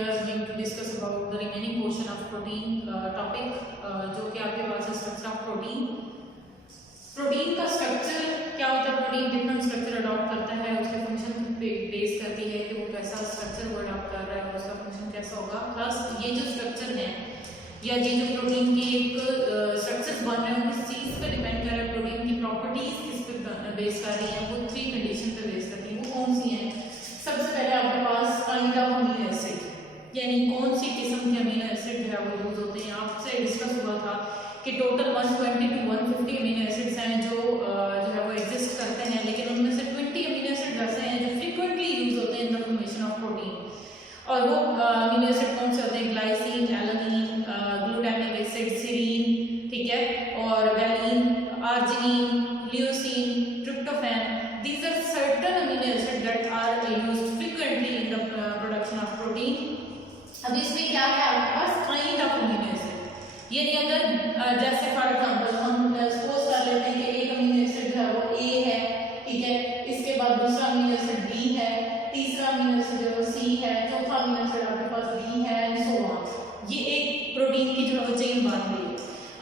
going to discuss about the remaining portion of protein topic जो कि आपके पास है स्ट्रक्चर ऑफ प्रोटीन। प्रोटीन का स्ट्रक्चर क्या होता है? प्रोटीन डिफरेंट स्ट्रक्चर अडॉप्ट करता है, उसके फंक्शन पे बेस करती है कि वो कैसा स्ट्रक्चर वो अडॉप्ट कर रहा है और उसका फंक्शन कैसा होगा। प्लस ये जो स्ट्रक्चर है या ये जो प्रोटीन की एक स्ट्रक्चर बन रहे हैं किस चीज पे डिपेंड कर रहा है, प्रोटीन की प्रॉपर्टीज किस पे बेस कर रही है, वो 3 कंडीशन पे बेस करती है। वो कौन सी हैं? सबसे पहले आपके पास काइंड ऑफ अमीनो एसिड, यानी कौन सी किस्म के अमीनो एसिड है वो यूज होते हैं। आपसे डिस्कस हुआ था कि टोटल 120 to 150 अमीनो एसिड्स हैं जो है वो एग्जिस्ट करते हैं, लेकिन उनमें से 20 अमीनो एसिड ऐसे हैं जो फ्रीक्वेंटली यूज होते हैं in the formation of protein. और वो अमीनो एसिड कौन से होते हैं? Glycine, alanine, glutamic acid, serine, ठीक है, और valine, arginine, leucine, tryptophan. These are certain amino acids that are used frequently in the production of protein। अब इसमें क्या है आपके पास? काइंड ऑफ अमीनो एसिड, यानी अगर जैसे फॉर एग्जांपल हम सपोज कर लेते हैं कि एक अमीनो एसिड है वो ए है, ठीक है, इसके बाद दूसरा अमीनो एसिड बी है, तीसरा अमीनो एसिड है वो सी है, चौथा अमीनो एसिड आपके पास डी है एंड सो ऑन। ये एक प्रोटीन की जो है वो चेन बन रही है।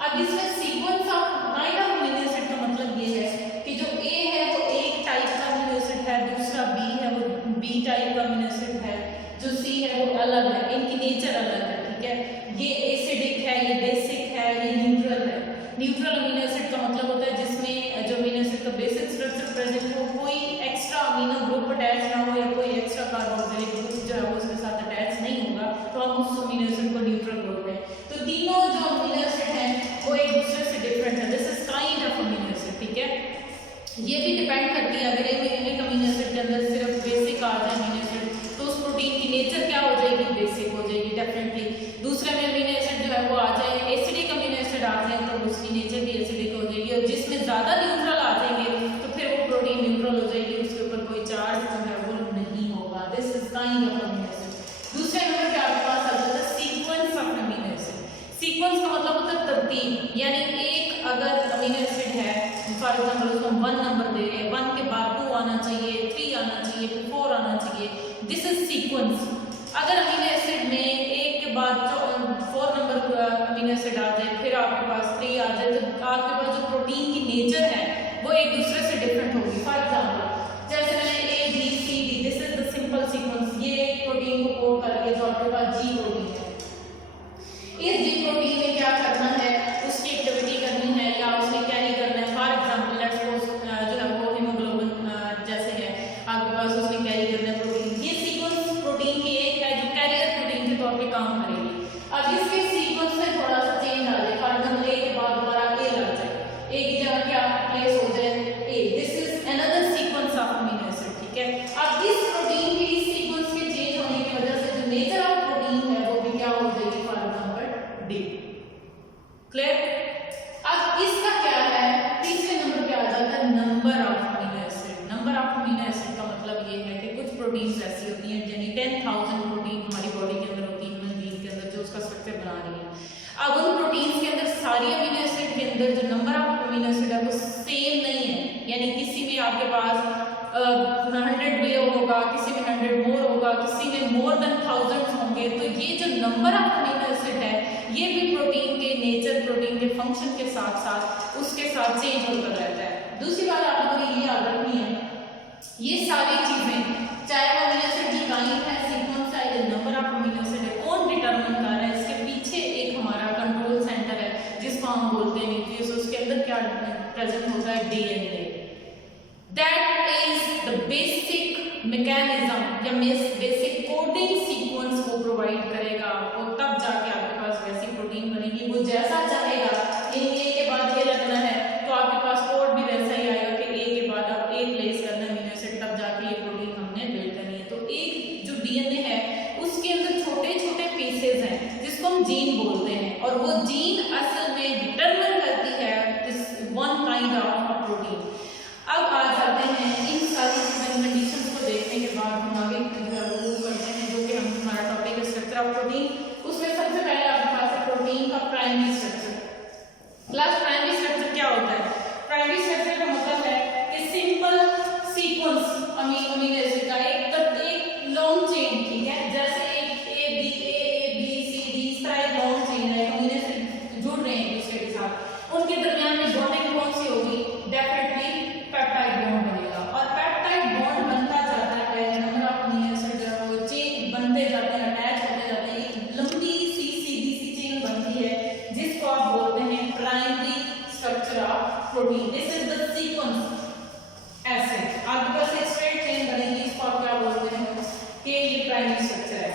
अब इसमें sequence of kind of amino acid का मतलब ये है कि जो ए है वो एक टाइप का अमीनो एसिड है, दूसरा बी है वो बी टाइप का अमीनो एसिड है, जो सी है वो अलग है, इनकी नेचर अलग है, ठीक है। ये एसिडिक है, ये बेसिक है, ये न्यूट्रल है। न्यूट्रल अमीनो एसिड का मतलब होता है जिसमें जो अमीनो एसिड का बेसिक स्ट्रक्चर प्रेजेंट हो, कोई एक्स्ट्रा अमीनो ग्रुप अटैच ना हो या कोई एक्स्ट्रा कार्बोक्सिलिक ग्रुप जो है वो उसके साथ अटैच नहीं होगा, तो हम उस अमीनो एसिड को न्यूट्रल बोलते हैं। तो तीनों जो अमीनो एसिड हैं वो एक दूसरे से डिफरेंट है। This is kind of amino acid, ठीक है। ये भी डिपेंड करती है, अगर एक अमीनो एसिड के अंदर सिर्फ बेसिक आ जाए अमीनो एसिड तो उस प्रोटीन की नेचर क्या हो जाएगी? बेसिक हो जाएगी डेफिनेटली। दूसरे में अमीनो एसिड जो है वो आ जाए, एसिडिक अमीनो एसिड आ जाए तो उसकी नेचर भी एसिडिक हो जाएगी, और जिसमें ज्यादा न्यूट्रल आ जाएंगे तो फिर वो प्रोटीन न्यूट्रल हो जाएगी, उसके ऊपर कोई चार्ज जो है वो नहीं होगा। This is kind of amino acid. दूसरे नंबर पे आपके पास आ जाता है sequence of amino acid. Sequence का मतलब होता है तरतीब, यानी एक अगर अमीनो एसिड है फॉर एग्जांपल उसको हम 1 नंबर दे रहे हैं, 1 के बाद 2 आना चाहिए, 3 आना चाहिए, फिर 4 आना चाहिए। This is sequence. अगर अमीनो एसिड में एक के बाद 4 नंबर अमीनो एसिड आ जाए, फिर आपके पास 3 आ जाए, तो आपके पास जो प्रोटीन की नेचर है वो एक दूसरे से डिफरेंट होगी। फॉर एग्जांपल जैसे मैंने A B C D, this is the simple sequence. ये प्रोटीन को कोड करके जो आपके पास जी प्रोटीन है, इस जी प्रोटीन में क्या करना है? उसकी एक्टिविटी करनी है या उसने कैरी करना है। फॉर एग्जांपल लेट्स सपोज जो है वो हीमोग्लोबिन जैसे है आपके पास, उसने कैरी करना है प्रोटीन। ये सीक्वेंस प्रोटीन की एक है जो कैरियर प्रोटीन के तौर पे काम करेगी। अब इसके सीक्वेंस में थोड़ा सा चेंज आ जाए, फॉर एग्जांपल ए के बाद दोबारा ए लग जाए, ए की जगह क्या प्लेस हो जाए? ए। This is another sequence of amino acid, ठीक है। अब इस प्रोटीन के इस सीक्वेंस के चेंज होने की वजह से जो नेचर ऑफ प्रोटीन है वो भी क्या हो जाएगी? For example D. क्लियर? अब इसका क्या है? तीसरे नंबर पे आ जाता है number of amino acid. Number of amino acid का मतलब ये है कि कुछ प्रोटीन्स ऐसी होती हैं, यानी 10,000 प्रोटीन हमारी बॉडी के अंदर होती है, ह्यूमन बीइंग के अंदर, जो उसका स्ट्रक्चर बना रही है। अब उन प्रोटीन्स के अंदर सारी अमीनो एसिड के अंदर जो नंबर ऑफ अमीनो एसिड है वो सेम नहीं है, यानी किसी में आपके पास 100 भी होगा, किसी में 100 मोर होगा, किसी में मोर देन 1000 होंगे। तो ये जो नंबर ऑफ अमीनो एसिड है ये भी प्रोटीन के नेचर, प्रोटीन के फंक्शन के साथ साथ उसके साथ चेंज होता रहता है। दूसरी बात आप लोगों ने ये याद रखनी है, ये सारी चीजें चाहे वो अमीनो एसिड की काइंड है, सीक्वेंस है, या नंबर ऑफ अमीनो एसिड है, कौन डिटरमिन कर रहा है? इसके पीछे एक हमारा कंट्रोल सेंटर है जिसको हम बोलते हैं न्यूक्लियस। उसके अंदर क्या प्रेजेंट होता है? DNA. That is the basic mechanism या बेसिक कोडिंग सीक्वेंस को प्रोवाइड करेगा आपको, तब जाके आपके पास वैसी प्रोटीन बनेगी। वो जैसा चाहेगा कि ए के बाद ए लगना है तो आपके पास कोड भी वैसा ही आएगा कि ए के बाद आप ए प्लेस करना है अमीनो एसिड, तब जाके ये प्रोटीन हमने बिल्ड करनी है। तो एक जो डीएनए है उसके अंदर छोटे छोटे पीसेज हैं जिसको हम जीन बोलते हैं, और वो जीन असल में डिटरमिन करती है this one kind of protein. अब आ जाते हैं इन सारी कंडीशंस को देखने के बाद हम आगे मूव करते हैं, जो कि हम हमारा टॉपिक है स्ट्रक्चर ऑफ प्रोटीन। उसमें सबसे पहले आपके पास है प्रोटीन का primary structure. Class primary structure क्या होता है? प्राइमरी स्ट्रक्चर का मतलब है कि सिंपल सीक्वेंस अमीनो एसिड का एक लॉन्ग चेन, ठीक है। जैसे एक A B protein, this is the sequence ऐसे आपके पास एक स्ट्रेट चेन बनेगी, इसको आप क्या बोलते हैं कि ये प्राइमरी स्ट्रक्चर है।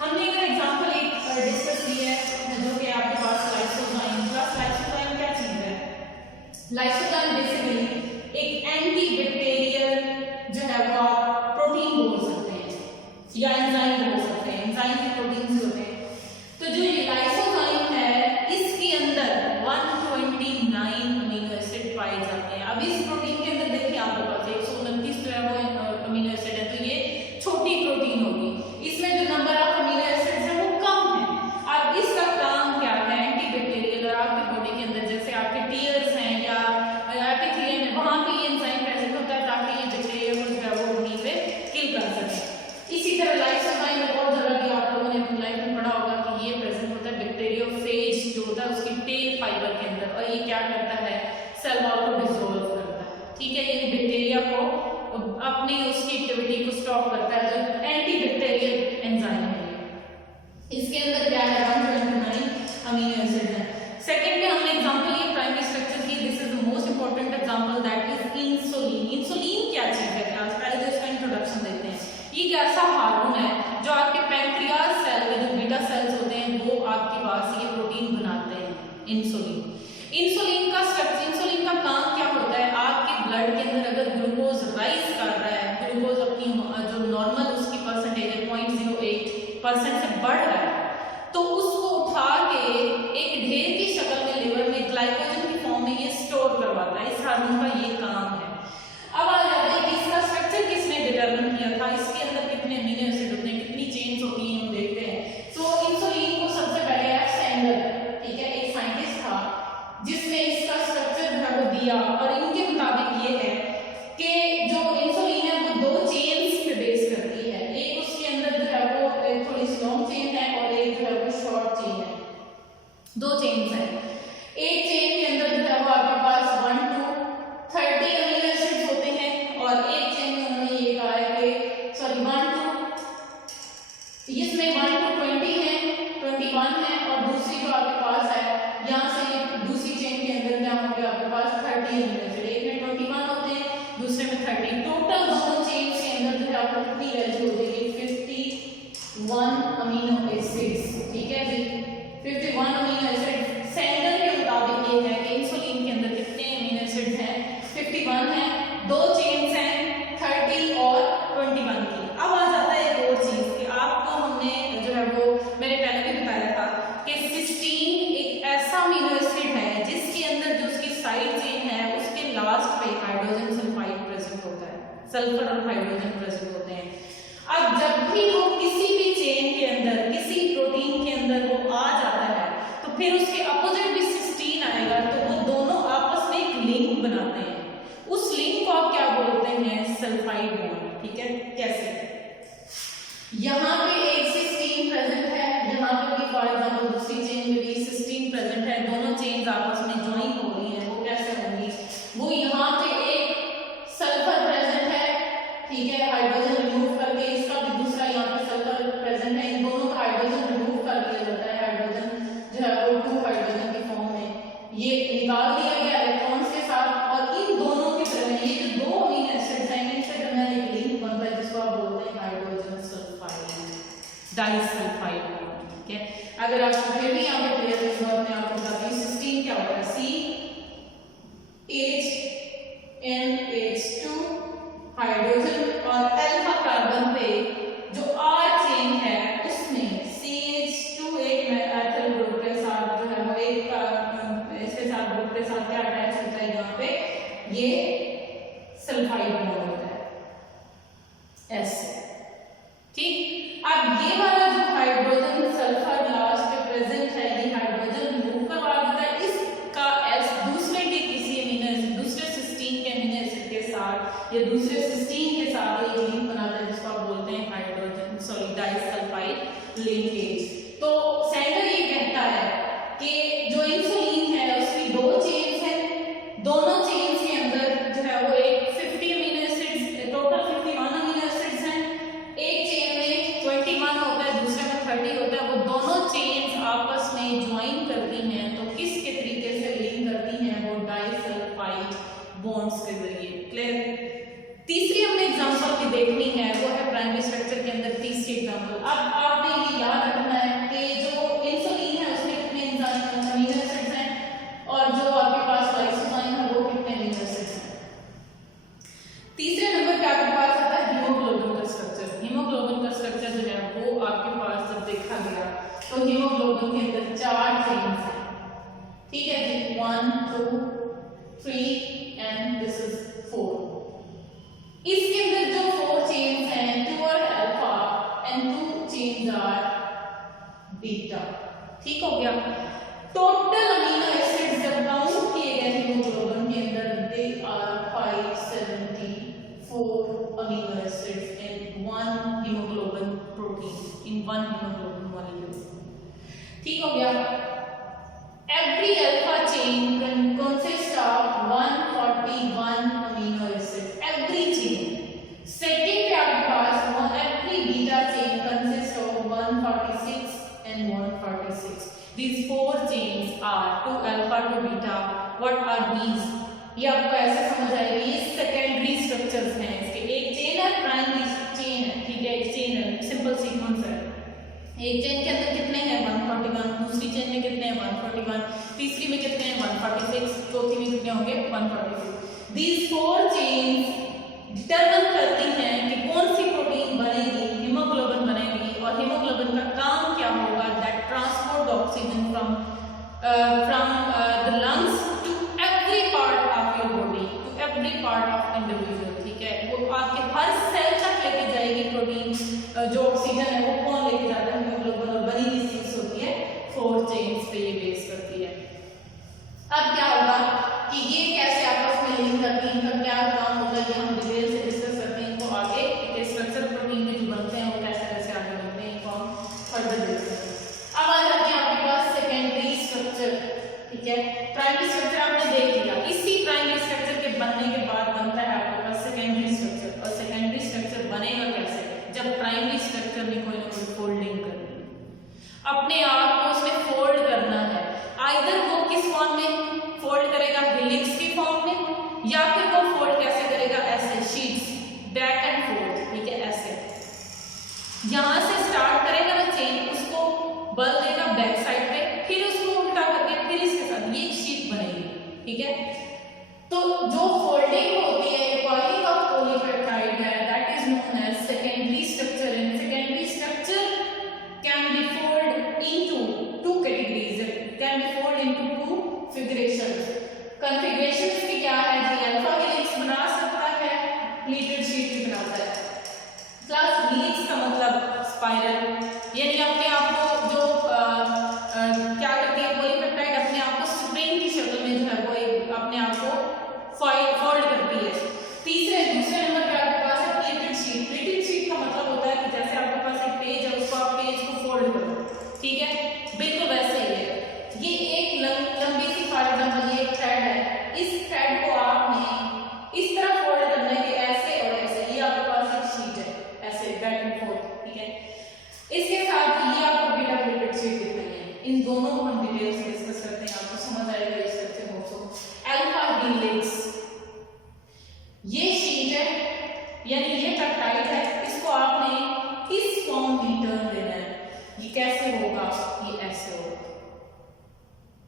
हमने एक एग्जांपल डिस्कस किया है जो कि आपके पास लाइसोजाइम, लाइसोजाइम क्या चीज है? लाइसोजाइम बेसिकली एक एंटी बैक्टीरियल जो है वो आप प्रोटीन बोल सकते हैं या एंजाइम बोल सकते हैं, एंजाइम के प्रोटीन्स होते हैं। तो जो ये लाइसोजाइम है इसके अंदर 129 अमीनो एसिड पाए जाते हैं। अब इस प्रोटीन के अंदर देखिए आपके पास 129 जो है वो अमीनो एसिड है, तो ये छोटी प्रोटीन होगी, इसमें जो नंबर ऑफ अमीनो एसिड्स है वो कम है। अब इसका काम क्या है? एंटी बैक्टीरियल, और आपकी बॉडी के अंदर जैसे आपके टीयर्स हैं या एपिथेलियम है वहां पे ये एंजाइम प्रेजेंट होता है ताकि ये बैक्टीरिया को जो है वो वहीं पे किल कर सके। इसी तरह लाइसोजाइम में बहुत जगह भी आप लोगों ने अपनी लाइफ में पढ़ा होगा कि ये प्रेजेंट होता है बैक्टीरियोफेज जो होता है उसकी टेल फाइबर के अंदर, और ये क्या करता है? सेल वॉल को डिसॉल्व करता है, ठीक है, ये बैक्टीरिया को अपनी उसकी एक्टिविटी को स्टॉप करता है, जो एंटी बैक्टीरियल एंजाइम है। इसके अंदर क्या है? 129 अमीनो एसिड है। सेकंड में हमने एग्जांपल ये प्राइमरी स्ट्रक्चर की, this is the most important example, that is insulin. Insulin क्या चीज है? क्लास पहले तो इसका इंट्रोडक्शन देते हैं। ये एक ऐसा हार्मोन है जो आपके पैंक्रियास सेल में जो बीटा सेल्स होते हैं वो आपके पास ये प्रोटीन बनाते हैं, इंसुलिन। इंसुलिन का स्ट्रक्चर, इंसुलिन का काम क्या होता है? आपके ब्लड के अंदर अगर ग्लूकोज राइज कर रहा है, ग्लूकोज अपनी जो नॉर्मल उसकी परसेंटेज है 0.08% से बढ़ रहा है, तो उसको उठा के एक ढेर की शक्ल में लिवर में ग्लाइकोजन की फॉर्म में ये स्टोर करवाता है। इस हार्मोन का ये काम है। अब आ जाता है कि इसका स्ट्रक्चर किसने डिटरमिन किया था, इसके अंदर कितने अमीनो एसिड होते हैं, कितनी चेन्स होती हैं, हम देखते हैं। तो इंसुलिन को सबसे पहले एफ सेंगर, ठीक है, एक साइंटिस्ट था जिसने इसका स्ट्रक्चर जो है वो दिया, और इनके मुताबिक ये है कि जो इंसुलिन है वो दो चेन्स पे बेस करती है। एक उसके अंदर जो है वो थोड़ी सी लॉन्ग चेन है और एक जो है वो शॉर्ट चेन है, दो चेन्स हैं। एक चेन के अंदर जो है वो आपके पास 1 to 30 अमीनो एसिड्स होते हैं, और एक चेन में उन्होंने ये कहा है कि सॉरी 1 to इसमें 1 to 20 है, 21 है, और दूसरी जो आपके पास है यहाँ से दूसरी चेन के अंदर क्या होंगे आपके पास 30 अमीनो एसिड, एक में 21 होते हैं दूसरे में 30। टोटल दोनों चेन के अंदर जो है आपको कितनी वैल्यू हो जाएगी? 51 अमीनो एसिड्स, ठीक है जी, 51 अमीनो एसिड। सेंगर के मुताबिक ये है कि इंसुलिन के अंदर कितने अमीनो एसिड्स हैं? 51 है, दो चेन्स हैं 30 और 21 की। अब आ जाता है एक और चीज कि आपको हमने जो है वो मैंने पहले भी बताया था कि सिस्टीन एक ऐसा अमीनो एसिड है जिसके अंदर जो उसकी साइड चेन है उसके लास्ट पे हाइड्रोजन सल्फाइड प्रेजेंट होता है, सल्फर और हाइड्रोजन प्रेजेंट होते हैं। अब जब भी वो किसी भी चेन के अंदर, किसी प्रोटीन के अंदर वो आ जाता है तो फिर उसके अपोजिट भी सिस्टीन आएगा, तो वो दोनों आपस में एक लिंक बनाते हैं। उस लिंक को आप क्या बोलते हैं? सल्फाइड बॉन्ड, ठीक है। कैसे? यहाँ पे एक सिस्टीन प्रेजेंट है, यहाँ पे भी फॉर एग्जांपल दूसरी चेन में भी सिस्टीन प्रेजेंट है, दोनों चेन्स आपस में ज्वाइन हो रही हैं, वो कैसे होंगी? वो यहाँ पे एक सल्फर प्रेजेंट है, ठीक है, हाइड्रोजन रिमूव करके, इसका भी दूसरा यहाँ पे सल्फर प्रेजेंट है, इन दोनों का हाइड्रोजन रिमूव कर दिया जाता है, हाइड्रोजन जो है वो 2 हाइड्रोजन की फॉर्म में ये निकाल दिया गया इलेक्ट्रॉन्स के साथ, और इन दोनों के दरमियान ये जो दो अमीनो एसिड्स हैं इनके दरमियान एक लिंक बनता है जिसको आप बोलते हैं हाइड्रोजन सल्फाइड, डाइसल्फाइड, ठीक है। अगर आपको फिर भी यहाँ पे क्लियर है, इस बात में आपको बताती हूँ सिस्टीन क्या होता है। CH2 हाइड्रोजन और अल्फा कार्बन पे जो R चेन है उसमें CH2 एक मेथाइल ग्रुप के साथ जो है वो एक इसके साथ ग्रुप के साथ क्या अटैच होता है, यहाँ पे ये सल्फाइड बॉन्ड होता है S, ठीक। अब ये वाला जो हाइड्रोजन सल्फर लास्ट पे प्रेजेंट है ये हाइड्रोजन रिमूव करवा देता है, इसका S दूसरे के किसी अमीनो एसिड, दूसरे सिस्टीन के अमीनो एसिड के साथ या दूसरे सिस्टीन के साथ एक लिंक बनाता है जिसको आप बोलते हैं हाइड्रोजन सॉरी डाइसल्फाइड लिंकेज। तो सेंगर ये कहता है कि जो इंसुलिन है उसकी दो चेन्स हैं, दोनों चेन्स के अंदर जो है वो एक 50 amino acids, total 51 amino acids हैं, एक चेन में 21 होता है दूसरे में 30 होता है, वो दोनों चेन्स आपस में ज्वाइन करती हैं तो किसके तरीके से लिंक करती हैं? वो डाइसल्फाइड एग्जांपल। अब आपने ये याद रखना है कि जो इंसुलिन है उसमें कितने अमीनो एसिड्स हैं और जो आपके पास लाइसोजाइम है वो कितने अमीनो एसिड्स हैं। तीसरे नंबर पे आपके पास आता है हीमोग्लोबिन का स्ट्रक्चर। हीमोग्लोबिन का स्ट्रक्चर जो है वो आपके पास जब देखा गया तो हीमोग्लोबिन के अंदर 4 चेन्स हैं, ठीक है जी, 1 2 3 एंड दिस इज 4। इसके अंदर जो 4 चेन्स हैं 2 are alpha and 2 chains are beta, ठीक हो गया। टोटल अमीनो एसिड्स जब काउंट किए गए हीमोग्लोबिन के अंदर they are 574 amino acids in one hemoglobin protein, in one hemoglobin molecule, ठीक हो गया। Every alpha chain consists of 141 amino acids. Every chain. Second पे आपके पास every beta chain consists of 146 and 146. These 4 chains are 2 alpha to beta. What are these? ये आपको ऐसे समझ आएगा, ये सेकेंडरी स्ट्रक्चर्स हैं इसके। एक चेन है, प्राइमरी चेन है, ठीक है, एक चेन है, सिंपल सीक्वेंस है। एक चेन के अंदर कितने हैं 141, दूसरी चेन में कितने हैं 141, तीसरी में कितने हैं 146, चौथी में कितने होंगे 146। These 4 chains डिटरमिन करती हैं कि कौन सी प्रोटीन बनेगी, हीमोग्लोबिन बनेगी, और हीमोग्लोबिन का काम क्या होगा, that transport oxygen from the lungs to every part of your body, to every part of individual, ठीक है, वो आपके हर सेल तक लेके जाएगी प्रोटीन। जो ऑक्सीजन है वो कौन लेके जाता है, हीमोग्लोबिन, और बनी हुई चीज होती है 4 चेन्स पे ये बेस करती है। अब क्या होगा कि ये कैसे आपस में लिंक करती है, इनका क्या काम होगा, ये हम डिटेल से डिस्कस करते हैं इनको आगे, कि स्ट्रक्चर प्रोटीन के जो बनते हैं वो कैसे कैसे आगे बनते हैं, इनको हम फर्दर देखते हैं। अब आ जाते हैं आपके पास सेकेंडरी स्ट्रक्चर, ठीक है। प्राइमरी स्ट्रक्चर आपने देख लिया, इसी प्राइमरी स्ट्रक्चर के बनने के बाद बनता है आपके पास सेकेंडरी स्ट्रक्चर। और सेकेंडरी स्ट्रक्चर बनेगा कैसे, जब प्राइमरी स्ट्रक्चर में कोई ना कोई फोल्डिंग करनी है, अपने आप को उसमें फोल्ड करना है। आइदर वो किस फॉर्म में फोल्ड करेगा, हेलिक्स के फॉर्म में, या फिर वो फोल्ड कैसे करेगा, ऐसे शीट्स, बैक एंड फोर्थ, ठीक है, ऐसे। यहां से स्टार्ट करेगा ना चेन, उसको बल देगा बैक साइड पे, फिर उसको उल्टा करके फिर इसके साथ ये एक शीट बनेगी, ठीक है। तो जो फोल्डिंग होती है, कॉइलिंग ऑफ पॉलीपेप्टाइड है, that is known as secondary structure. And secondary structure can be fold into 2 categories, can be fold into 2 figurations. Configuration इसकी क्या है जी, अल्फा हेलिक्स बना सकता है, प्लीटेड शीट भी बनाता है। प्लस हेलिक्स का मतलब स्पाइरल, यानी अपने आप को जो क्या करती है पॉलीपेप्टाइड, अपने आप को स्प्रिंग की शक्ल में जो है वो अपने आप को फोल्ड करती है। दूसरे नंबर पे आपके पास है प्लीटेड शीट। प्लीटेड शीट का मतलब होता है कि जैसे आपके पास एक पेज है, उसको आप पेज को फोल्ड करो, ठीक है, बिल्कुल वैसे ही है। ये एक लंबी सी, फॉर एग्जांपल ये एक थ्रेड है, इस थ्रेड को आपने इस तरह फोल्ड करना है कि ऐसे और ऐसे, ये आपके पास एक शीट है, ऐसे बैक एंड फोर्थ, ठीक है। इसके साथ ये आपको बीटा प्लीटेड शीट दिखाई है। इन दोनों को हम डिटेल से डिस्कस करते हैं, आपको समझ आएगा ये स्ट्रक्चर ऑल्सो। अल्फा हेलिक्स, ये शीट है, यानी ये पेप्टाइड है, इसको आपने इस फॉर्म में टर्न देना है। ये कैसे होगा, ये ऐसे होगा,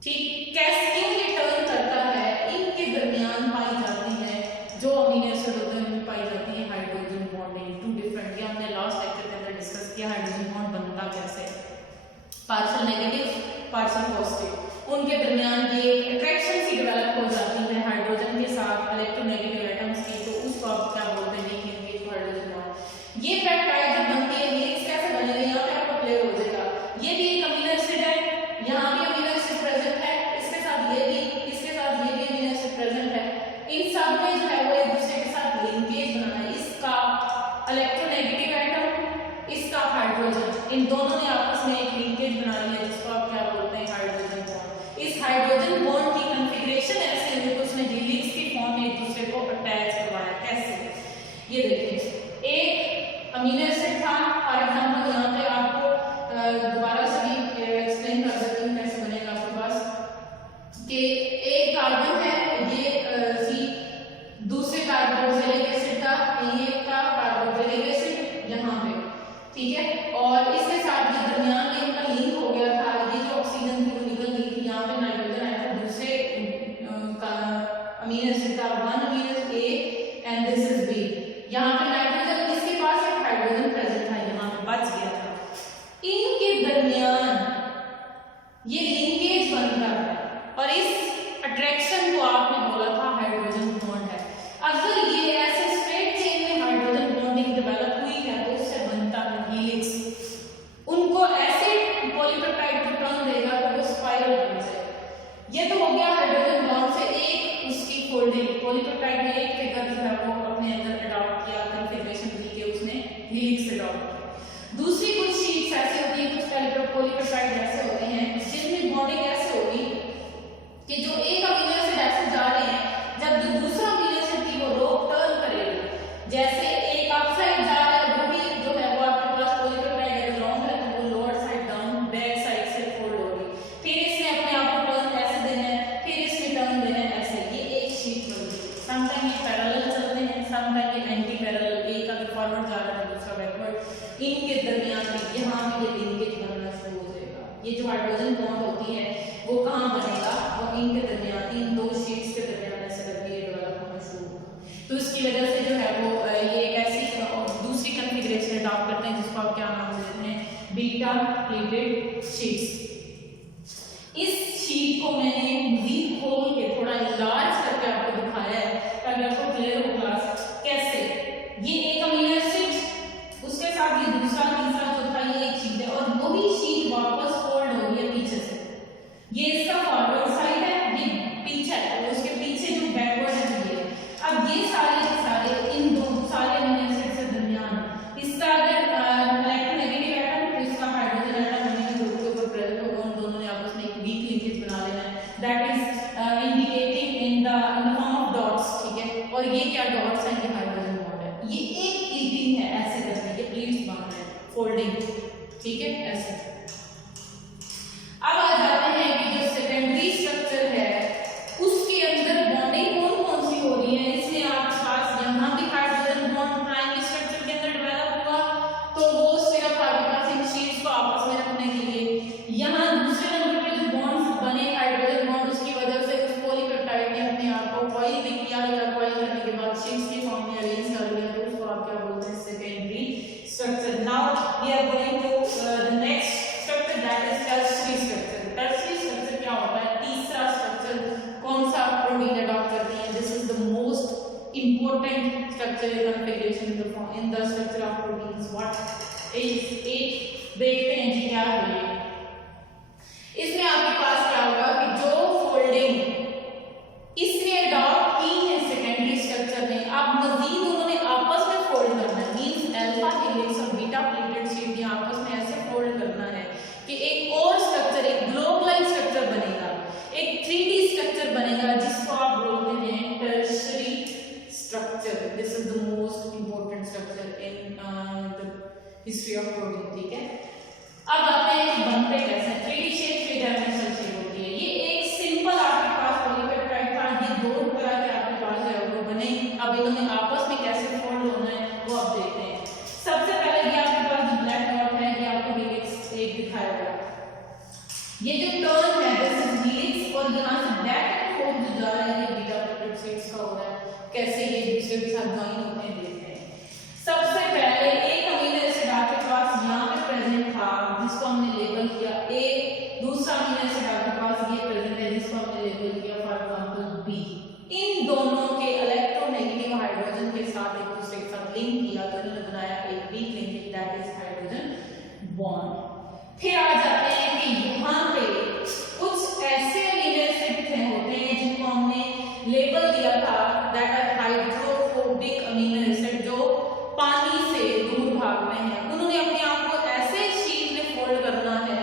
ठीक। कैसे, क्यों ये टर्न करता है, इनके दरमियान पाई जाती है जो अमीनो एसिड होते हैं, इनमें पाई जाती है हाइड्रोजन बॉन्डिंग, 2 डिफरेंट। ये हमने लास्ट लेक्चर के अंदर डिस्कस किया, हाइड्रोजन बॉन्ड बनता कैसे, पार्शियल नेगेटिव पार्शियल पॉजिटिव, उनके दरमियान ये अट्रैक्शन सी डेवलप हो जाती है हाइड्रोजन के साथ इलेक्ट्रोनेगेटिव एटम्स की, तो उसको आप क्या बोलते हैं, लिंकेज हाइड्रोजन बॉन्ड। ये पेप्टाइड जब बनती है, हेलिक्स कैसे बनेगा, यहाँ पे आपको क्लियर हो जाएगा। ये भी एक अमीनो एसिड है, यहाँ भी अमीनो एसिड प्रेजेंट है, इसके साथ ये भी, इसके साथ ये भी अमीनो एसिड प्रेजेंट है। इन सब में जो है वो एक दूसरे के साथ लिंकेज बनाना है, इसका इलेक्ट्रोनेगेटिव एटम, इसका हाइड्रोजन, इन दोनों ने आपस में एक लिंकेज बना लिया, जिसको आप क्या बोलते हैं, हाइड्रोजन बॉन्ड। इस हाइड्रोजन बॉन्ड की कॉन्फ़िगरेशन ऐसे है कि उसने हेलिक्स के फॉर्म में एक दूसरे को अटैच करवाया। कैसे, ये देखिए, एक अमीनो एसिड था, फॉर एग्जांपल यहाँ पे आपको दोबारा से भी एक्सप्लेन कर देती हूँ कैसे बनेगा आपके पास, कि एक कार्बन है, ये सी, दूसरे कार्बोक्सिलिक एसिड का, ये का कार्बोक्सिलिक एसिड यहाँ पे, ठीक है, और और इस अट्रैक्शन को आपने बोला था हाइड्रोजन बॉन्ड है। अगर ये ऐसे स्ट्रेट चेन में हाइड्रोजन बॉन्डिंग डेवलप हुई है तो उससे बनता है हेलिक्स। उनको ऐसे पॉलीपेप्टाइड को टर्न देगा तो वो स्पाइरल बन जाएगा। ये तो हो गया हाइड्रोजन बॉन्ड से एक उसकी फोल्डिंग, पॉलीपेप्टाइड ने एक फिगर जो है वो अपने अंदर अडॉप्ट किया, कन्फिग्रेशन दी के उसने हेलिक्स अडॉप्ट किया। दूसरी कुछ शीट्स ऐसे होती है, कुछ पॉलीपेप्टाइड ऐसे होते हैं जिनमें बॉन्डिंग ऐसे होगी कि जो एक अमीनो एसिड ऐसे जा रहे हैं, जब जो दूसरा अमीनो एसिड की वो रोक टर्न करेगा, जैसे एक अप साइड जा रहा है वो भी जो है वो आपके पास पॉलीपेप्टाइड है लॉन्ग है तो वो lower side down back side से फोल्ड होगी, फिर इसने अपने आप को टर्न ऐसे देना है, फिर इसने टर्न देना है ऐसे। ये एक शीट बन गई। समटाइम ये पैरेलल चलते हैं, समटाइम ये एंटी पैरेलल, एक अगर फॉरवर्ड जा रहा है दूसरा बैकवर्ड, इनके दरमियान में यहाँ भी ये लिंकेज बनना शुरू हो जाएगा। ये जो हाइड्रोजन बॉन्ड होती है वो कहाँ बनेगा, वो इनके दरमियान, इन दो शीट्स के दरमियान ऐसे करके ये डेवलप होना शुरू होगा। तो इसकी वजह से जो है वो ये एक ऐसी दूसरी कन्फिग्रेशन अडॉप्ट करते हैं जिसको आप क्या नाम देते हैं, बीटा प्लेटेड शीट्स। इस शीट को मैंने मजीद खोल के थोड़ा लार्ज करके आपको दिखाया है ताकि आपको क्लियर हो क्लास कैसे ये एक अमीनो एसिड उसके साथ ये दूसरा तीसरा चौथा ये एक शीट है और वही शीट वापस फोल्ड हो रही है पीछे से। ये इसका फॉरवर्ड साइड है, ये पीछे है और उसके पीछे जो बैकवर्ड है ये। अब ये सारे के सारे इन दो सारे अमीनो एसिड से दरमियान इसका अगर इलेक्ट्रोनेगेटिव एटम तो इसका हाइड्रोजन एटम अमीनो ग्रुप के ऊपर प्रेजेंट होगा, उन दोनों ने आपस में एक वीक लिंकेज बना लेना है, that is indicating in the form of dots, ठीक है। और ये क्या डॉट्स हैं, ये हाइड्रोजन बॉन्ड है, ये एक क्लिपिंग है ऐसे करके, ये प्लीट्स बन रहे हैं फोल्डिंग, ठीक है ऐसे। अब आ जाते हैं कि जो सेकेंडरी स्ट्रक्चर है उसके अंदर बॉन्डिंग कौन कौन सी हो रही है। इसमें आपके पास यहाँ भी हाइड्रोजन बॉन्ड प्राइमरी स्ट्रक्चर के अंदर डेवलप हुआ तो वो सिर्फ आपके पास इन शीट्स को आपस में रखने के लिए। यहाँ दूसरे नंबर पे जो बॉन्ड्स बने हाइड्रोजन बॉन्ड उसकी वजह से उस पॉलीपेप्टाइड ने अपने आप को कॉइल भी किया, या कॉइल करने के बाद शीट्स के फॉर्म में अरेंज कर लिया, तो उसको आप क्या बोलते हैं, secondary structure. Now we are going to the next structure that is tertiary structure. Tertiary structure क्या होता है, तीसरा स्ट्रक्चर कौन सा प्रोटीन अडॉप्ट करती है। This is the most important structure in configuration in the structure of proteins. What is it, देखते हैं जी क्या है। इसमें आपके पास क्या होगा कि जो फोल्डिंग इसने अडॉप्ट की है सेकेंडरी स्ट्रक्चर ने, अब मजीद उन्होंने आपस में फोल्ड करना है, मींस अल्फा हेलिक्स और बीटा प्लेटेड शीट ने आपस में ऐसे फोल्ड करना है कि एक और स्ट्रक्चर, एक ग्लोबलाइज स्ट्रक्चर बनेगा, एक 3D स्ट्रक्चर बनेगा जिसको आप बोलते हैं tertiary structure. This is the most important structure in the history of protein, ठीक है। अब आते हैं कि बनते कैसे हैं। 3D शेप 3 डायमेंशनल शेप होती है। ये एक सिंपल आपके पास पॉलीपेप्टाइड था, ये दो तरह के आपके पास जो है वो बने। अब इन्होंने आपस में कैसे फोल्ड होना है वो आप देखते हैं। सबसे पहले ये आपके पास जो ब्लैक डॉट है ये आपको हेलिक्स एक दिखाया गया, ये जो टर्न है दिस इज हेलिक्स और यहाँ से बैक एंड फोर्थ जो जा रहा है ये बीटा प्लेटेड शीट्स का हो रहा है। कैसे ये दूसरे के साथ ज्वाइन होते हैं देखते हैं। सबसे पहले एक अमीनो एसिड आपके पास यहाँ पे प्रेजेंट था जिसको हमने लेबल किया ए, दूसरा अमीनो एसिड आपके पास ये प्रेजेंट है जिसको हमने लेबल किया फॉर एग्जांपल बी। इन दोनों के इलेक्ट्रोनेगेटिव हाइड्रोजन के साथ एक दूसरे के साथ लिंक किया तो इन्होंने बनाया एक weak linkage that is hydrogen bond. फिर आ जाते हैं कि यहाँ पे कुछ ऐसे अमीनो एसिड होते हैं जिनको हमने लेबल दिया था that are hydrophobic amino acid, जो पानी से दूर भागते हैं। उन्होंने अपने आप को ऐसे शीट में फोल्ड करना है,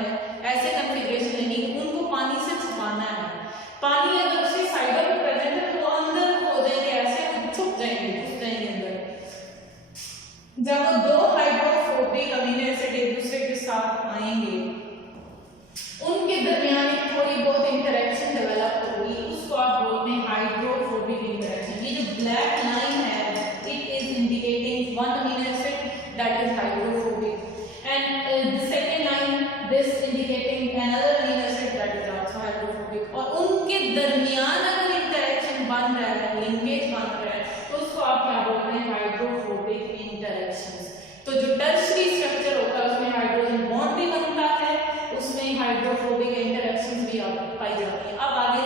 ऐसे कॉन्फ़िगरेशन लेनी, उनको पानी से छुपाना है। पानी अगर उसकी साइडों पे प्रेजेंट है तो वो अंदर खो जाएंगे, ऐसे छुप जाएंगे, घुस जाएंगे अंदर। जब वो दो हाइड्रोफोबिक अमीनो एसिड एक दूसरे के साथ आएंगे उनके दरमियान एक थोड़ी बहुत इंटरेक्शन डेवलप होगी, उसको आप बोलते हैं हाइड्रोफोबिक इंटरेक्शन। ये जो ब्लैक लाइन है it is indicating one amino acid that is hydrophobic and the second line this indicating another amino acid that is also hydrophobic। और उनके दरमियान अगर इंटरेक्शन बन रहा है, लिंकेज बन रहा है तो उसको आप क्या बोलते हैं, हाइड्रोफोबिक इंटरेक्शंस। तो जो टर्शियरी स्ट्रक्चर होता है उसमें हाइड्रोजन बॉन्ड भी बनता है, उसमें हाइड्रोफोबिक इंटरेक्शंस भी पाई जाती है। अब आगे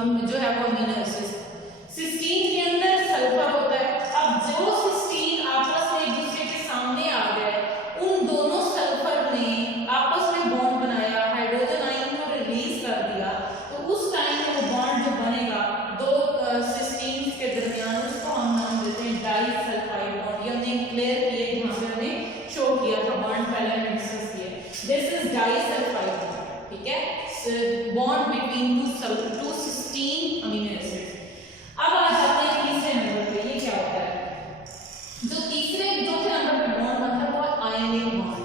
जो है वो अमीनो एसिड। सिस्टीन के अंदर सल्फर होता है। अब जो सिस्टीन आपस में एक दूसरे के सामने आ गए, उन दोनों सल्फर ने आपस में बॉन्ड बनाया, हाइड्रोजन आयन को रिलीज कर दिया, तो उस टाइम वो बॉन्ड जो बनेगा दो सिस्टीन के दरमियान, उसको हम नाम देते हैं डाइसल्फाइड बॉन्ड। ये हमने क्लियर किया, यहाँ पे हमने शो किया था, बॉन्ड पहले हमने डिस्कस किया। दिस इज डाइसल्फाइड बॉन्ड, ठीक है, bond between two cysteine amino acid. अब आ जाते हैं तीसरे नंबर पे। ये क्या होता है? जो चौथे नंबर पे बॉन्ड बनता है वो ionic bond.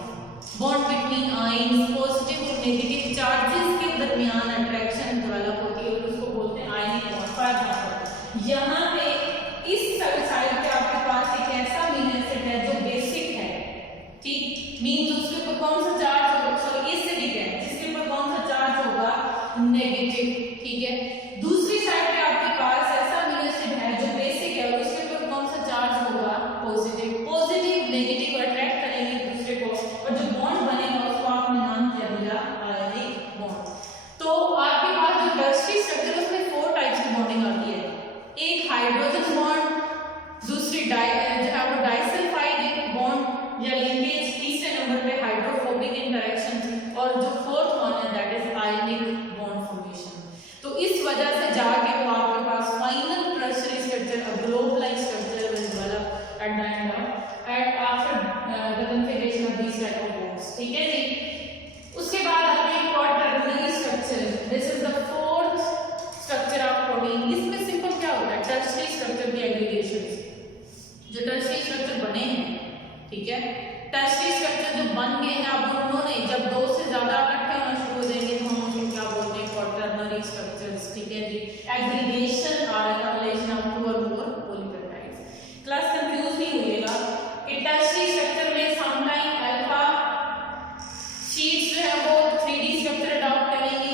Bond between ions, positive और नेगेटिव चार्जेस के दरमियान अट्रैक्शन डेवलप होती है, उसको बोलते हैं आयनिक बॉन्ड। फॉर एग्जांपल यहाँ पे इस साइड पे आपके पास एक ऐसा अमीनो एसिड है जो बेसिक है, ठीक, मींस उसके ऊपर कौन सा चार्ज होगा, सॉरी एसिडिक है, जिसके ऊपर कौन सा चार्ज होगा, नेगेटिव, ठीक है। दूसरी साइड पे आपके पास ऐसा अमीनो एसिड है जो बेसिक है और उसके ऊपर कौन सा चार्ज होगा, पॉजिटिव। पॉजिटिव नेगेटिव अट्रैक्ट करेंगे एक दूसरे को, और जो बॉन्ड बनेगा उसको आपने नाम दिया दिया आयनिक बॉन्ड। तो आपके पास जो टर्शियरी स्ट्रक्चर है उसमें 4 टाइप्स की बॉन्डिंग आती है। एक हाइड्रोजन बॉन्ड, दूसरी जो है वो डाइसल्फाइड बॉन्ड या लिंकेज, तीसरे नंबर पे हाइड्रोफोबिक इंटरेक्शन, और जो फोर्थ वन है that is ionic bond formation. तो इस वजह से जाके वो आपके पास final tertiary structure, a globe like structure will develop at the end of at after the configuration of these type of bonds, ठीक है जी। उसके बाद आते हैं quaternary structure. This is the fourth structure of protein. इसमें simple क्या होता है, टर्शियरी स्ट्रक्चर की एग्रीगेशंस, जो टर्शियरी स्ट्रक्चर बने हैं, ठीक है, टर्शियरी स्ट्रक्चर जो बन गए हैं, अब उन्होंने जब 2 से ज्यादा इकट्ठे होना शुरू हो जाएंगे तो हम उसको क्या बोलते हैं, क्वाटरनरी स्ट्रक्चर्स, ठीक है जी। एग्रीगेशन और accumulation of 2 or more polypeptides। Class confuse नहीं होइएगा कि टर्शियरी स्ट्रक्चर में समटाइम अल्फा शीट्स जो है वो 3D स्ट्रक्चर अडॉप्ट करेंगी,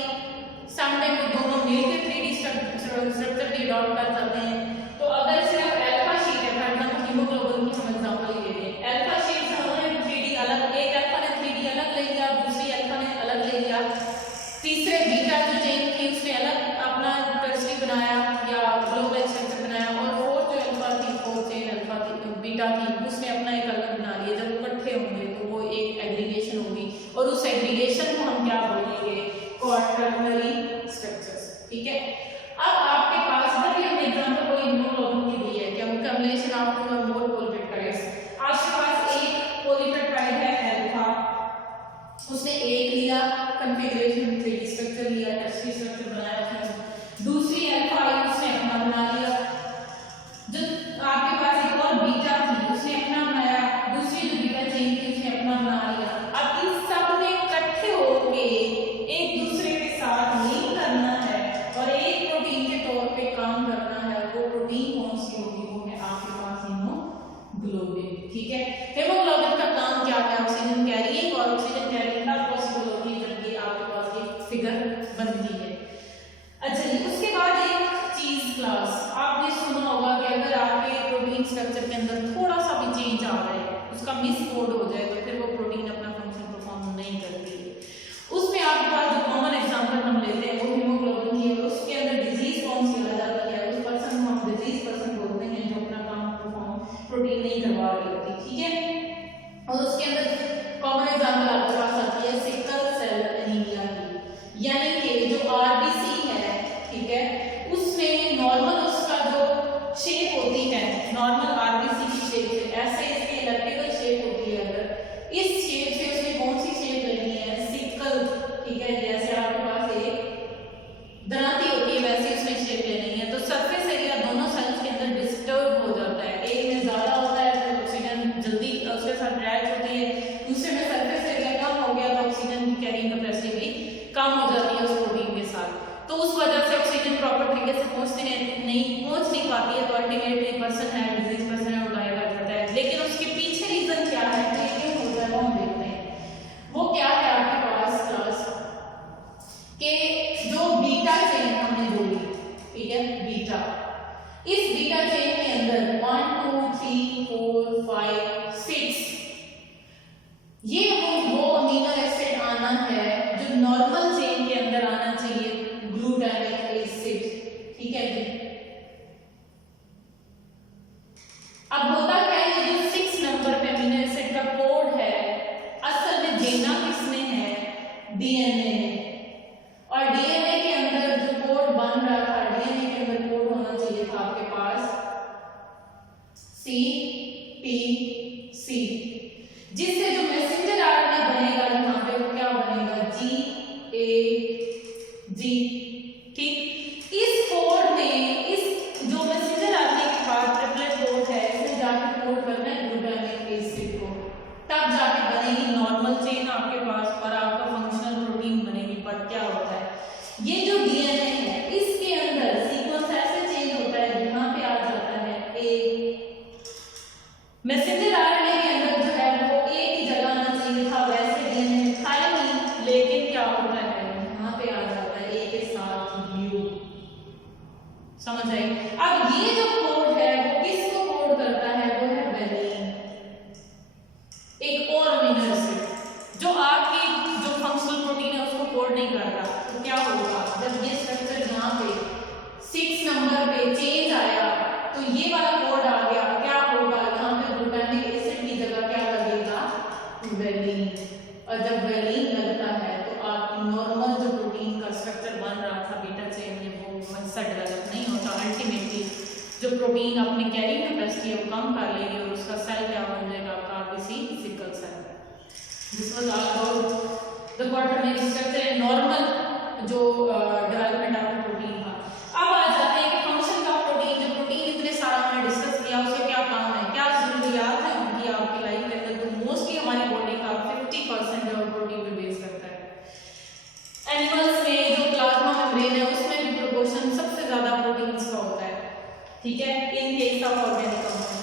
समटाइम वो दोनों मिलकर 3D स्ट्रक्चर भी अडॉप्ट कर सकते हैं। तो अगर सिर्फ अल्फा शीट है, फॉर एग्जांपल हीमोग्लोबिन की हम एग्जांपल ले रहे हैं, अल्फा शीट से उन्होंने 3D अलग, एक अल्फा ने 3D अलग ले लिया, दूसरी अल्फा ने अलग ले लिया, तीसरे बीटा जो चेन थी उसने अलग अपना टर्शियरी बनाया या ग्लोबल स्ट्रक्चर बनाया, और फोर्थ जो अल्फा थी, फोर्थ चेन अल्फा थी, बीटा थी, उसने अपना एक अलग बना लिया। जब इकट्ठे होंगे तो वो एक एग्रीगेशन होगी, और उस एग्रीगेशन को हम क्या बोलेंगे, क्वाटरनरी स्ट्रक्चर्स, ठीक है। अब आपके पास इधर भी हमने एग्जांपल कोई हीमोग्लोबिन की दी है कि accumulation of 2 or more polypeptides। आपके पास एक पॉलीपेप्टाइड है अल्फा, उसने एक लिया कॉन्फ़िगरेशन 3D स्ट्रक्चर लिया, टर्शियरी स्ट्रक्चर बनाया उसने, दूसरी अल्फा आई उसने अपना बना लिया, जो आपके पास एक और बीटा थी उसने अपना बनाया, दूसरी जो बीटा चेन थी उसने अपना बना लिया। अब इन सब ने इकट्ठे होके एक दूसरे के साथ लिंक करना है और एक प्रोटीन के तौर पे काम करना है। वो प्रोटीन कौन सी होगी, वो है आपके पास हीमोग्लोबिन, ठीक है। हीमोग्लोबिन का काम क्या है, ऑक्सीजन कैरिंग, और ऑक्सीजन कैरिंग तब पॉसिबल होती है जब ये आपके पास एक फिगर बनती है। अच्छा जी, उसके बाद एक चीज क्लास आपने सुना होगा कि अगर आपके प्रोटीन स्ट्रक्चर के अंदर थोड़ा सा भी चेंज आ रहा है, उसका मिस कोड हो जाए, तो फिर वो प्रोटीन अपना फंक्शन परफॉर्म नहीं करती है। उसमें आपके पास जो कॉमन एग्जांपल हम लेते हैं वो हीमोग्लोबिन की है। उसके अंदर डिजीज कौन सी आ जाती है, उस पर्सन को हम डिजीज पर्सन बोलते हैं जो अपना काम परफॉर्म प्रोटीन नहीं करवा रही होती, ठीक है। और उसके अंदर कॉमन एग्जांपल आपके पास आती है सिकल सेल एनीमिया की, यानी कि जो आरबीसी है, ठीक है, उसमें नॉर्मल उसका जो शेप होती है, नॉर्मल आरबीसी की शेप से ऐसे इसकी इलेक्ट्रिकल शेप होती है, अगर इस शेप से उसने कौन सी शेप लेनी है, सिकल, ठीक है, जैसे आपके पास एक दराती होती है वैसे उसने शेप लेनी है। तो सरफेस एरिया दोनों सेल्स के अंदर डिस्टर्ब हो जाता है, एक में ज्यादा होता है तो ऑक्सीजन जल्दी उसके साथ रिएक्ट होती है, दूसरे में सरफेस एरिया कम हो गया तो ऑक्सीजन की कैरिंग कैपेसिटी भी कम हो जाती है उस प्रोटीन के साथ। तो उस वजह से ऑक्सीजन प्रॉपर तरीके से पहुंच नहीं पाती है, तो अल्टीमेटली पर्सन है, डिजीज पर्सन है, वो डाई कर जाता है। लेकिन उसके पीछे रीजन क्या है, क्यों होता है, वो हम देखते हैं। वो क्या है आपके पास क्लास के जो बीटा चेन हमने बोली, ठीक है, बीटा, इस बीटा चेन के अंदर 1 2 3 4 5 6 ये वो अमीनो एसिड आना है जो नॉर्मल चेन के अंदर आना चाहिए, ग्लूटामिक एसिड, इस कोड में इस जो मैसेंजर आरएनए के बाद ट्रिपलेट कोड है इसमें जाके कोड करना है ग्लूटामिक एसिड को, तब जाके बनेगी नॉर्मल चेन आपके पास और आपका फंक्शनल प्रोटीन बनेगी। पर क्या होता है, ये जो डीएनए है इसके अंदर सीक्वेंस ऐसे चेंज होता है, यहाँ पे आ जाता है ए, मैसेंजर आरएनए के अंदर जो है वो ए की जगह आना चाहिए था, वैसे डीएनए में था नहीं, लेकिन क्या होता है यहाँ पे आ जाता है ए के साथ यू। समझ आई? अब ये जो कोड है वो किसको कोड करता है, वो है वेलिन, एक और अमीनो एसिड जो आपकी जो फंक्शनल प्रोटीन है उसको कोड नहीं करता। तो क्या होगा, जब ये स्ट्रक्चर यहाँ पे 6 नंबर पे चेंज आया तो ये वाला कोड आ गया, क्या होगा यहाँ पे ग्लूटामिक एसिड की जगह क्या लगेगा, वेलिन। और जब वेलिन लगता है तो आपकी नॉर्मल जो प्रोटीन का स्ट्रक्चर बन रहा था बीटा चेन में वो वैसा डेवलप नहीं होता। अल्टीमेटली जो प्रोटीन अपनी कैरिंग कैपेसिटी है वो कम कर लेगी और उसका सेल क्या बन जाएगा आपका RBC sickle cell. This was all about the quaternary structure and normal जो डेवलपमेंट ऑफ प्रोटीन था। अब आ जाते हैं कि फंक्शन का प्रोटीन, जो प्रोटीन इतने सारा हमने डिस्कस किया उसके क्या काम है, क्या जरूरियात है उनकी आपकी लाइफ के अंदर। तो मोस्टली हमारी बॉडी का 50% जो प्रोटीन पे बेस करता है। एनिमल्स में जो प्लाज्मा मेम्ब्रेन है उसमें भी प्रोपोर्शन सबसे ज्यादा प्रोटीन्स का होता है, ठीक है, in case of organic compound.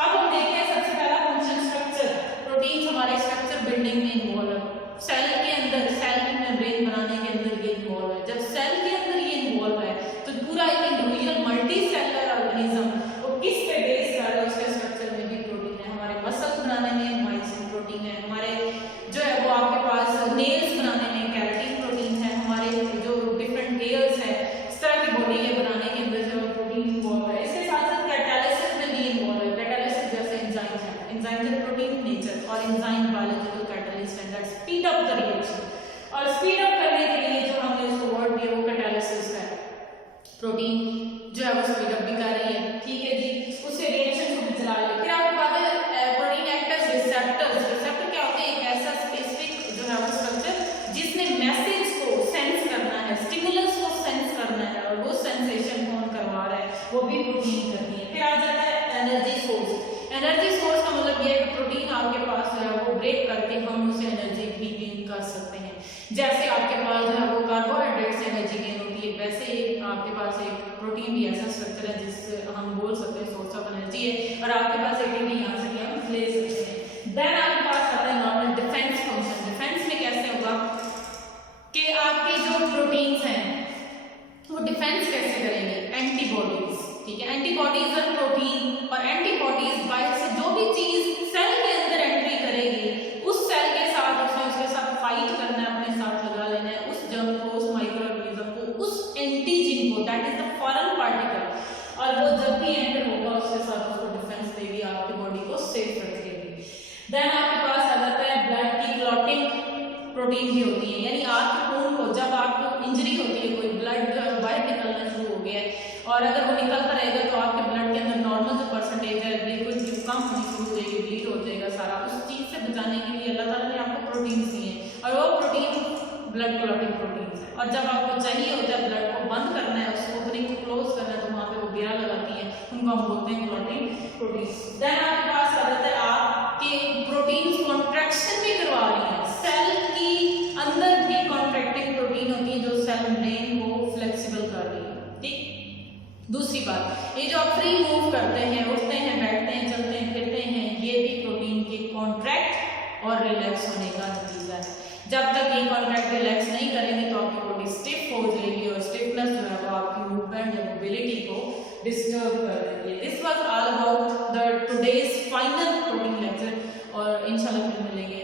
अब हम देखते हैं सबसे पहला फंक्शन स्ट्रक्चर। प्रोटीन हमारे स्ट्रक्चर बिल्डिंग में इन्वॉल्व है, सेल के अंदर, सेल की मेम्ब्रेन बनाने के अंदर ये इन्वॉल्व है। जब सेल के अंदर ये इन्वॉल्व है तो पूरा एक इंडिविजुअल मल्टी सेलुलर ऑर्गेनिज्म वो किस पे बेस कर रहा है, उसके स्ट्रक्चर में भी प्रोटीन है। हमारे मसल्स बनाने में मायोसिन प्रोटीन है, हमारे जो है वो आपके पास नेल्स बनाने में केराटिन प्रोटीन है, हमारे जो डिफरेंट हेयर्स है इस तरह की बॉडी है बनाने के अंदर जो प्रोटीन इन्वॉल्व है। इसके साथ साथ कैटालिसिस में भी इन्वॉल्व है। कैटालिसिस जैसे एंजाइम है, एंजाइम इज प्रोटीन नेचर और एंजाइम बायोलॉजिकल कैटलिस्ट है that speed up the reaction. और स्पीड अप करने के लिए जो हमने उसको वर्ड दिया वो कैटालिसिस है। प्रोटीन जो है वो स्पीड अप भी कर रही है, ठीक है जी, उसके रिएक्शन को भी चला रही है। फिर आपको बात है protein act as receptors. Receptor क्या होते हैं, एक ऐसा स्पेसिफिक जो है वो स्ट्रक्चर जिसने मैसेज को सेंस करना है, स्टिमुलस को सेंस करना है और वो सेंसेशन कौन करवा रहा है, वो भी प्रोटीन करती है। फिर आ जाता है एनर्जी सोर्स। एनर्जी सोर्स का मतलब ये है कि प्रोटीन आपके पास जो है वो ब्रेक करके हम उसे एनर्जी भी गेन कर सकते हैं। जैसे आपके पास जो है वो कार्बोहाइड्रेट से एनर्जी गेन होती है, वैसे ही आपके पास एक प्रोटीन भी ऐसा स्ट्रक्चर है जिससे हम बोल सकते हैं सोर्स ऑफ एनर्जी है और आपके पास एटीपी यहाँ से भी हम ले सकते हैं। देन आपके पास आता है नॉर्मल डिफेंस फंक्शन। डिफेंस में कैसे होगा कि आपके जो प्रोटीन्स हैं वो डिफेंस कैसे करेंगे, एंटीबॉडीज, ठीक है। एंटीबॉडीज और प्रोटीन और एंटीबॉडीज बाहर से जो भी चीज सेल के अंदर एंट्री करेगी उस सेल के साथ उसके साथ फाइट करना है, अपने साथ लगा लेना है उस जर्म को, उस माइक्रो ऑर्गेनिज्म को, उस एंटीजन को, that is the foreign particle, और वो जब भी एंटर होगा उसके साथ उसको डिफेंस देगी, आपकी बॉडी को सेफ रखेगी। देन आपके पास आ जाता है ब्लड की क्लॉटिंग प्रोटीन भी होती है, यानी आपके खून को जब आपको इंजरी होती है, कोई ब्लड जो है बाहर निकलना शुरू हो गया है और अगर वो निकलता रहेगा तो आपके ब्लड के अंदर नॉर्मल जो परसेंटेज है लिक्विड की कम होनी शुरू हो जाएगी, ब्लीड हो जाएगा सारा। उस चीज से बचाने के लिए अल्लाह ताला ने आपको प्रोटीन दिए हैं और वो प्रोटीन ब्लड क्लॉटिंग प्रोटीन है। और जब आपको चाहिए होता है ब्लड को बंद करना है, उसको ओपनिंग को क्लोज करना है, तो वहां पे वो घेरा लगाती है, उनको हम बोलते हैं क्लॉटिंग प्रोटीन। देन आपके पास आ जाता है आपके प्रोटीन कॉन्ट्रैक्शन भी करवा रही है, सेल की अंदर भी कॉन्ट्रैक्टिंग प्रोटीन होती है जो सेल मेम्ब्रेन को फ्लेक्सिबल कर रही है, ठीक। दूसरी बात, ये जो आप फ्री मूव करते हैं, उठते हैं, बैठते हैं, चलते हैं, फिरते हैं, ये भी प्रोटीन के कॉन्ट्रैक्ट और रिलैक्स होने का नतीजा है। जब तक ये कॉन्ट्रैक्ट रिलैक्स नहीं करेंगे तो आपकी बॉडी स्टिफ हो जाएगी और स्टिफनेस जो है वो आपकी मूवमेंट या मोबिलिटी को डिस्टर्ब कर देती है। This was all about the today's final protein lecture और इंशाल्लाह फिर मिलेंगे